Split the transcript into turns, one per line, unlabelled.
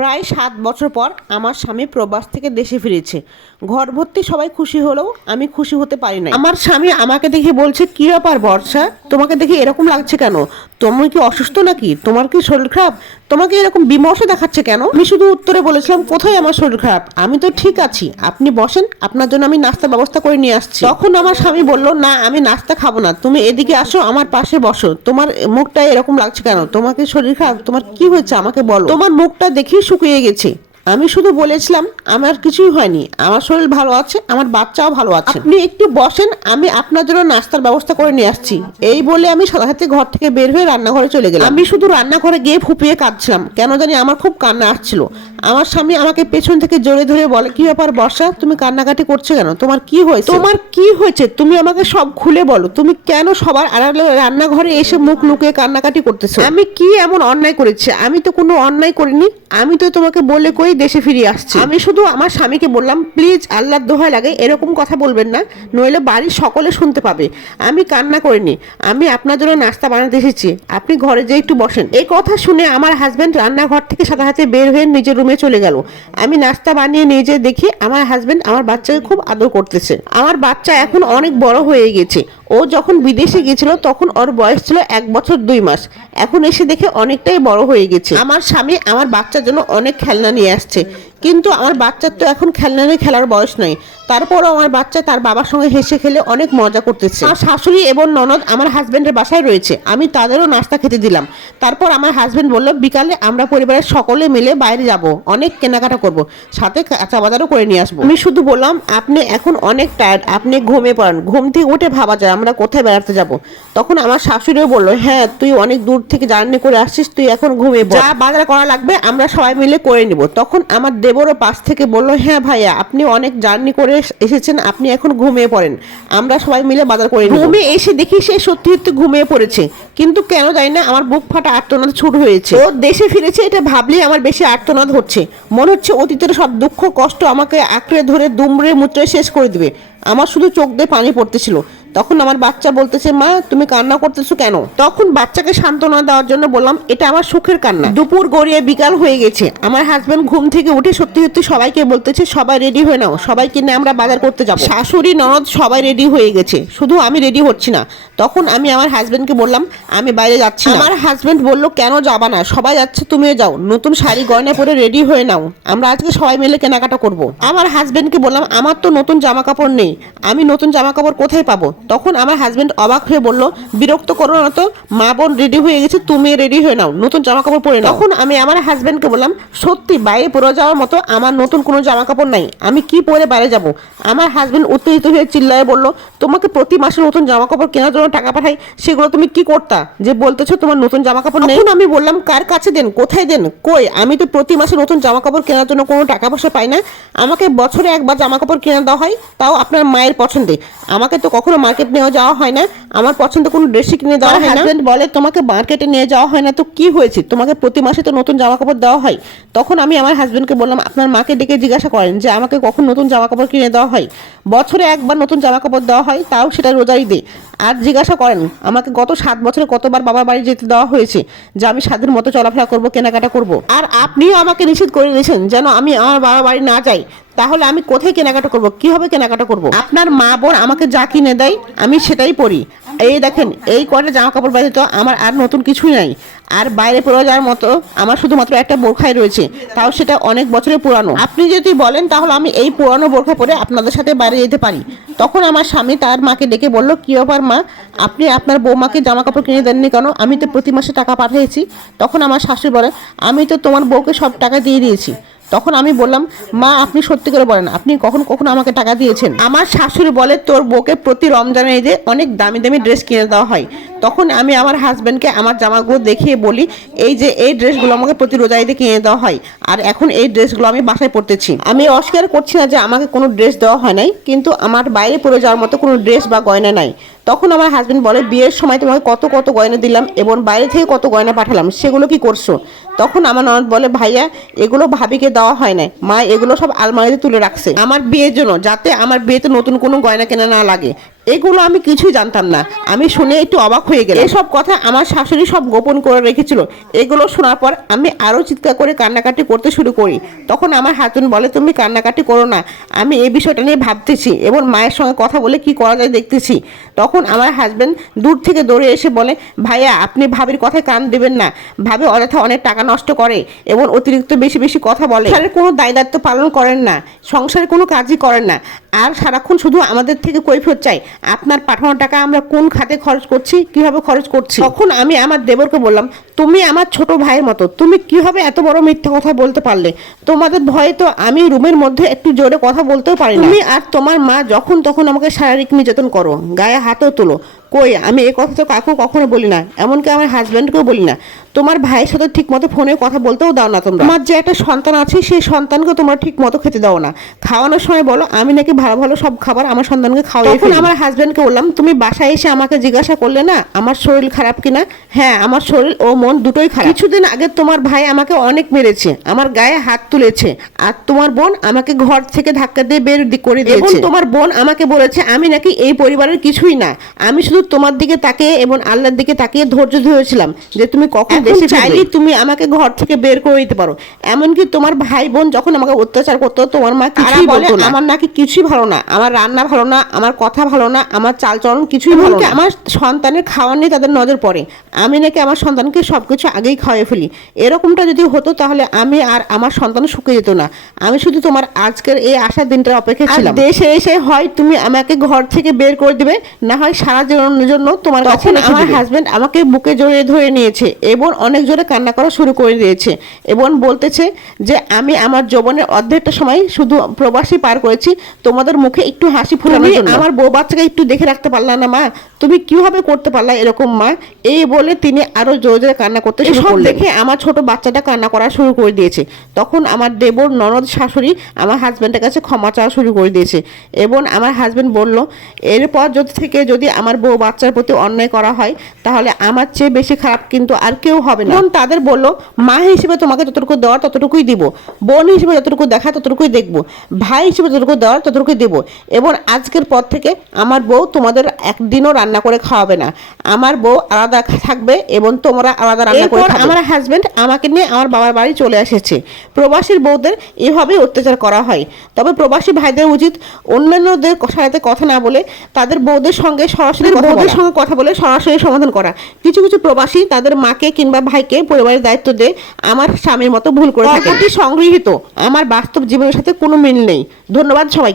প্রায় সাত বছর পর আমার স্বামী প্রবাস থেকে দেশে ফিরেছে। ঘর ভর্তি সবাই খুশি হলেও আমি খুশি হতে পারি না আমার স্বামী আমাকে দেখে বলছে, কি ব্যাপার বর্ষা? তোমাকে দেখে এরকম লাগছে কেন? তুমি কি অসুস্থ নাকি? তোমার কি শরীর খারাপ? তোমাকে এরকম বিমর্ষ দেখাচ্ছে কেন? আমি শুধু উত্তরে বলেছিলাম, কোথায় আমার শরীর খারাপ? আমি তো ঠিক আছি। আপনি বসেন, আপনার জন্য আমি নাস্তার ব্যবস্থা করে নিয়ে আসছি। তখন আমার স্বামী বলল, না, আমি নাস্তা খাব না। তুমি এদিকে আসো, আমার পাশে বসো। তোমার মুখটা এরকম লাগছে কেন? তোমাকে শরীর খারাপ? তোমার কি হয়েছে? আমাকে বলো। তোমার মুখটা দেখেই শুকিয়ে গেছে। আমি শুধু বলেছিলাম, আমার কিছুই হয়নি। আমার শরীর ভালো আছে, আমার বাচ্চাও ভালো আছে। আপনি একটু বসেন, আমি আপনার জন্য নাস্তার ব্যবস্থা করে নিয়ে আসছি। এই বলে আমি সাথে সাথে ঘর থেকে বের হয়ে রান্নাঘরে চলে গেলাম। আমি শুধু রান্নাঘরে গিয়ে ফুপিয়ে কাঁদছিলাম। কেন জানি আমার খুব কান্না আসছিল। আমার স্বামী আমাকে পেছন থেকে জোরে ধরে বলে, কি ব্যাপার বর্ষা, তুমি কান্নাকাটি করছ কেন? তোমার কি হয়েছে? তোমার কি হয়েছে? তুমি আমাকে সব খুলে বলো। তুমি কেন সবার আড়ালে রান্নাঘরে এসে মুখ লুকিয়ে কান্নাকাটি করতেছো? আমি কি এমন অন্যায় করেছি? আমি তো কোনো অন্যায় করিনি। আমি তো তোমাকে বলে কই দেশে ফিরে আসছি। আমি শুধু আমার স্বামীকে বললাম, প্লিজ আল্লাহর দোহাই লাগে, এরকম কথা বলবেন না, নইলে বাড়ির সকলে শুনতে পাবে। আমি কান্না করিনি, আমি আপনার জন্য নাস্তা বানাতে এসেছি। আপনি ঘরে যেয়ে একটু বসেন। এই কথা শুনে আমার হাজবেন্ড রান্নাঘর থেকে সাদা হাতে বের হয়ে নিজের রুমে চলে গেল। আমি নাস্তা বানিয়ে নিয়ে যেয়ে দেখি, আমার হাজব্যান্ড আমার বাচ্চাকে খুব আদর করতেছে। আমার বাচ্চা এখন অনেক বড় হয়ে গেছে। ও যখন বিদেশে গেছিল তখন ওর বয়স ছিল এক বছর দুই মাস। এখন এসে দেখে অনেকটাই বড় হয়ে গেছে। আমার স্বামী আমার বাচ্চার জন্য অনেক খেলনা নিয়ে আসছে। কিন্তু আমার বাচ্চার তো এখন খেলনা নিয়ে খেলার বয়স নয় তারপরও আমার বাচ্চা তার বাবার সঙ্গে হেসে খেলে অনেক মজা করতেছে। আমার শাশুড়ি এবং ননদ আমার হাজব্যান্ডের বাসায় রয়েছে। আমি তাদেরও নাস্তা খেতে দিলাম। তারপর আমার হাজব্যান্ড বলল, বিকালে আমরা পরিবারের সকলে মিলে বাইরে যাব। অনেক কেনাকাটা করব। সাথে কাঁচা বাজারও করে নিয়ে আসব। আমি শুধু বললাম, আপনি এখন অনেক টায়ার্ড আপনি ঘুমে পড়েন। ঘুম থেকে উঠে ভাবা যায় আমরা কোথায় বেড়াতে যাব। তখন আমার শাশুড়িও বলল হ্যাঁ তুই অনেক দূর থেকে জার্নি করে আসছিস, তুই এখন ঘুমিয়ে যা বাজার করা লাগবে, আমরা সবাই মিলে করে নিব। তখন আমার দেবরও পাশ থেকে বলল হ্যাঁ ভাইয়া আপনি অনেক জার্নি করে এসেছেন আপনি এখন ঘুমিয়ে পড়েন। আমরা সবাই মিলে বাজার করে ঘুমে এসে দেখি সে সত্যি সত্যি ঘুমিয়ে পড়েছে। কিন্তু কেন জানি না আমার বুক ফাটা আর্তনাদ ছুট হয়েছে। ও দেশে ফিরেছে এটা ভাবলেই আমার বেশি আর্তনাদ হচ্ছে। মনে হচ্ছে অতীতের সব দুঃখ কষ্ট আমাকে আঁকড়ে ধরে দুমড়ে মুচড়ে শেষ করে দিবে। আমার শুধু চোখ দিয়ে পানি পড়তেছিল। তখন আমার বাচ্চা বলতেছে, মা, তুমি কান্না করতেছো কেন? তখন বাচ্চাকে সান্ত্বনা দেওয়ার জন্য বললাম, এটা আমার সুখের কান্না। দুপুর গড়িয়ে বিকাল হয়ে গেছে। আমার হাজবেন্ড ঘুম থেকে উঠে সত্যি সত্যি সবাইকে বলতেছে, সবাই রেডি হয়ে নাও। সবাই কিনে আমরা বাজার করতে যাব। শাশুড়ি, ননদ সবাই রেডি হয়ে গেছে। শুধু আমি রেডি হচ্ছি না। তখন আমি আমার হাজবেন্ডকে বললাম, আমি বাইরে যাচ্ছি আমার হাজবেন্ড বলল, কেন যাবা না? সবাই যাচ্ছে, তুমিও যাও। নতুন শাড়ি গয়না পরে রেডি হয়ে নাও। আমরা আজকে সবাই মিলে কেনাকাটা করব। আমার হাজবেন্ডকে বললাম, আমার তো নতুন জামা কাপড় নেই। আমি নতুন জামা কাপড় কোথায় পাবো? তখন আমার হাজব্যান্ড অবাক হয়ে বলল, বিরক্ত করো না তো, মা বোন রেডি হয়ে গেছে, তুমি রেডি হয়ে নাও, নতুন জামা কাপড় পরে নাও। তখন আমি আমার হাজব্যান্ডকে বললাম, সত্যি বাইরে পরে যাওয়ার মতো আমার নতুন কোনো জামা কাপড় নাই, আমি কি পরে বাইরে যাব? আমার হাজব্যান্ড উত্তেজিত হয়ে চিল্লায় বলল, তোমাকে প্রতি মাসে নতুন জামা কাপড় কেনার জন্য টাকা পাঠাই, সেগুলো তুমি কি করতা, যে বলতেছো তোমার নতুন জামা কাপড় নেই আমি বললাম, কার কাছে দেন, কোথায় দেন, কই? আমি তো প্রতি মাসে নতুন জামা কাপড় কেনার জন্য কোনো টাকা পয়সা পাই না। আমাকে বছরে একবার জামা কাপড় কিনে দেওয়া হয়, তাও আপনার মায়ের পছন্দে। আমাকে তো কখনো মার্কেট নেওয়া যাওয়া হয় না। আমার পছন্দ কোনো ড্রেসই কিনে দেওয়া হয় না। হাজবেন্ড বলে তোমাকে মার্কেটে নিয়ে যাওয়া হয় না তো কি হয়েছে? তোমাকে প্রতি মাসে তো নতুন জামা কাপড় দেওয়া হয়। তখন আমি আমার হাজবেন্ডকে বললাম আপনার মাকে ডেকে জিজ্ঞাসা করেন যে আমাকে কখন নতুন জামা কাপড় কিনে দেওয়া হয়? বছরে একবার নতুন জামা কাপড় দেওয়া হয় তাও সেটা রোজাই দে আর জিজ্ঞাসা করেন আমাকে গত সাত বছরে কতবার বাবার বাড়ি যেতে দেওয়া হয়েছে যে আমি স্বাধীন মতো চলাফেরা করব কেনাকাটা করব? আর আপনিও আমাকে নিষেধ করে দিয়েছেন যেন আমি আমার বাবার বাড়ি না যাই। তাহলে আমি কোথায় কেনাকাটা করব? কীভাবে কেনাকাটা করব? আপনার মা বোন আমাকে যা কিনে দেয়, আমি সেটাই পরি এই দেখেন, এই কটা জামা কাপড় ব্যতীত আমার আর নতুন কিছুই নাই। আর বাইরে পরে যাওয়ার মতো আমার শুধুমাত্র একটা বোরখাই রয়েছে। তাও সেটা অনেক বছরের পুরানো। আপনি যদি বলেন, তাহলে আমি এই পুরানো বোরখা পরে আপনাদের সাথে বাইরে যেতে পারি। তখন আমার স্বামী তার মাকে ডেকে বলল, কি ব্যাপার মা? আপনি আপনার বৌমাকে জামা কাপড় কিনে দেননি কেন? আমি তো প্রতি মাসে টাকা পাঠিয়েছি। তখন আমার শাশুড়ি বলে, আমি তো তোমার বউকে সব টাকা দিয়ে দিয়েছি। তখন আমি বললাম, মা, আপনি সত্যি করে বলেন, আপনি কখন কখন আমাকে টাকা দিয়েছেন? আমার শাশুড়ি বলে, তোর বউকে প্রতি রমজানে ঈদে অনেক দামি দামি ড্রেস কিনে দেওয়া হয়। তখন আমি আমার হাজব্যান্ডকে আমার জামাগুলো দেখিয়ে বলি, এই যে এই ড্রেসগুলো আমাকে প্রতি রোজা ঈদে কিনে দেওয়া হয়। আর এখন এই ড্রেসগুলো আমি বাসায় পরতেছি। আমি অস্বীকার করছি না যে আমাকে কোনো ড্রেস দেওয়া হয় নাই, কিন্তু আমার বাইরে পরে যাওয়ার মতো কোনো ড্রেস বা গয়না নাই। তখন আমার হাজব্যান্ড বলে, বিয়ের সময় তোমাকে কত কত গয়না দিলাম এবং বাইরে থেকে কত গয়না পাঠালাম, সেগুলো কি করছ? তখন আমার ননদ বলে, ভাইয়া, এগুলো ভাবিকে দেওয়া হয় না মা এগুলো সব আলমারিতে তুলে রাখছে। আমার বিয়ের জন্য, যাতে আমার বিয়েতে নতুন কোনো গয়না কেনা না লাগে। এগুলো আমি কিছুই জানতাম না। আমি শুনে একটু অবাক হয়ে গেলাম। এসব কথা আমার শাশুড়ি সব গোপন করে রেখেছিল। এগুলো শোনার পর আমি আরও চিৎকার করে কান্নাকাটি করতে শুরু করি। তখন আমার হাজবেন্ড বলে, তুমি কান্নাকাটি করো না। আমি এই বিষয়টা নিয়ে ভাবতেছি এবং মায়ের সঙ্গে কথা বলে কি করা যায় দেখতেছি। তখন আমার হাজবেন্ড দূর থেকে দৌড়ে এসে বলে, ভাইয়া, আপনি ভাবির কথায় কান দেবেন না। ভাবে অযথা অনেক টাকা নষ্ট করে এবং অতিরিক্ত বেশি বেশি কথা বলে। সংসারের কোনো দায় দায়িত্ব পালন করেন না। সংসারের কোনো কাজই করেন না। আর সারাক্ষণ শুধু আমাদের থেকে কৈফিয়ত চাই। আপনার পাঠানো টাকা আমরা কোন খাতে খরচ করছি, কীভাবে খরচ করছি? তখন আমি আমার দেবরকে বললাম তুমি আমার ছোট ভাইয়ের মতো। তুমি কীভাবে এত বড় মিথ্যা কথা বলতে পারলে? তোমাদের ভয়ে তো আমি রুমের মধ্যে একটু জোরে কথা বলতেও পারি তুমি আর তোমার মা যখন তখন আমাকে শারীরিক নির্যাতন করো গায়ে হাতও তোলো। কই আমি এই কথা তো কাকু কখনো বলি না এমনকি আমার হাজব্যান্ডকেও বলি না। তোমার ভাইয়ের সাথে ঠিক মতো ফোনে কথা বলতেও দাও না তোমরা। আমার যে একটা সন্তান আছে সেই সন্তানকে তোমরা ঠিক মতো খেতে দাও না। খাওয়ানোর সময় বলো আমি নাকি ভালো ভালো সব খাবার আমার সন্তানকে খাওয়াই তখন আমার হাজব্যান্ডকে বললাম তুমি বাসায় এসে আমাকে জিজ্ঞাসা করলে না আমার শরীর খারাপ কিনা? হ্যাঁ আমার শরীর ও মন দুটোই খারাপ। কিছুদিন আগে তোমার ভাই আমাকে অনেক মেরেছে আমার গায়ে হাত তুলেছে আর তোমার বোন আমাকে ঘর থেকে ধাক্কা দিয়ে বের করে দিয়েছে। তোমার বোন আমাকে বলেছে আমি নাকি এই পরিবারের কিছুই না আমি শুধু তোমার দিকে তাকিয়ে এবং আল্লাহর দিকে তাকিয়ে ধৈর্য ধরেছিলাম যে তুমি কখন দেশে চাইলেই তুমি আমাকে ঘর থেকে বের করে দিতে পারো। এমনকি তোমার ভাই বোন যখন আমাকে অত্যাচার করতো তোমার মা কিছুই বলতো না। আমার নাকি কিছুই ভালো না আমার রান্না ভালো না আমার কথা ভালো না আমার চালচলন কিছুই ভালো না। আমার সন্তানের খাওয়ার নিয়ে তাদের নজর পড়ে। আমি নাকি আমার সন্তানকে সবকিছু আগেই খাওয়াই ফেলি। এরকমটা যদি হতো তাহলে আমি আর আমার সন্তান শুকিয়ে যেত না। আমি শুধু তোমার আজকের এই আসার দিনটার অপেক্ষা ছিলাম। দেশে এসে হয় তুমি আমাকে ঘর থেকে বের করে দিবে না হয় সারা জীবনের জন্য তোমার কাছে আমার হাজবেন্ড আমাকে বুকে জড়িয়ে ধরে নিয়েছে এবং অনেক জোরে কান্না করা শুরু করে দিয়েছে এবং বলতেছে যে আমি আমার যৌবনের অর্ধেকটা সময় শুধু প্রবাসী পার করেছি তোমাদের মুখে একটু হাসি ফুটানোর জন্য। আমার বউ বাচ্চাকে একটু দেখে রাখতে পারলা না মা? তুমি কীভাবে করতে পারলা এরকম মা? এই বলে তিনি আরও জোরে জোরে কান্না করতে শুরু করলেন। দেখে আমার ছোট বাচ্চাটা কান্না করা শুরু করে দিয়েছে। তখন আমার দেবর ননদ শাশুড়ি আমার হাজব্যান্ডের কাছে ক্ষমা চাওয়া শুরু করে দিয়েছে এবং আমার হাজব্যান্ড বলল এরপর যদি থেকে যদি আমার বউ বাচ্চার প্রতি অন্যায় করা হয় তাহলে আমার চেয়ে বেশি খারাপ কিন্তু আর কেউ হবে না। তাদের বলল মা হিসেবে তোমাকে যতটুকু দেওয়ার ততটুকুই দিব। বোন হিসেবে যতটুকু দেখা ততটুকুই দেখব। ভাই হিসেবে যতটুকু দেওয়ার ততটুকুই দেব। এবং আজকের পর থেকে আমার বউ তোমাদের একদিনও রান্না করে খাওয়াবে না। আমার বউ আলাদা থাকবে এবং তোমরা আলাদা রান্না করে আমার হাজবেন্ড আমাকে নিয়ে আমার বাবার বাড়ি চলে এসেছে। প্রবাসীর বউদের এভাবেই অত্যাচার করা হয়। তবে প্রবাসী ভাইদের উচিত অন্যান্যদের সাথে কথা না বলে তাদের বউদের সঙ্গে সরাসরি বউদের সঙ্গে কথা বলে সরাসরি সমাধান করা। কিছু কিছু প্রবাসী তাদের মাকে কিংবা ভাইকে পরিবারের দায়িত্ব দিয়ে আমার স্বামীর মতো ভুল করে থাকে। সংগৃহীত। আমার বাস্তব জীবনের সাথে কোনো মিল নেই। ধন্যবাদ সবাই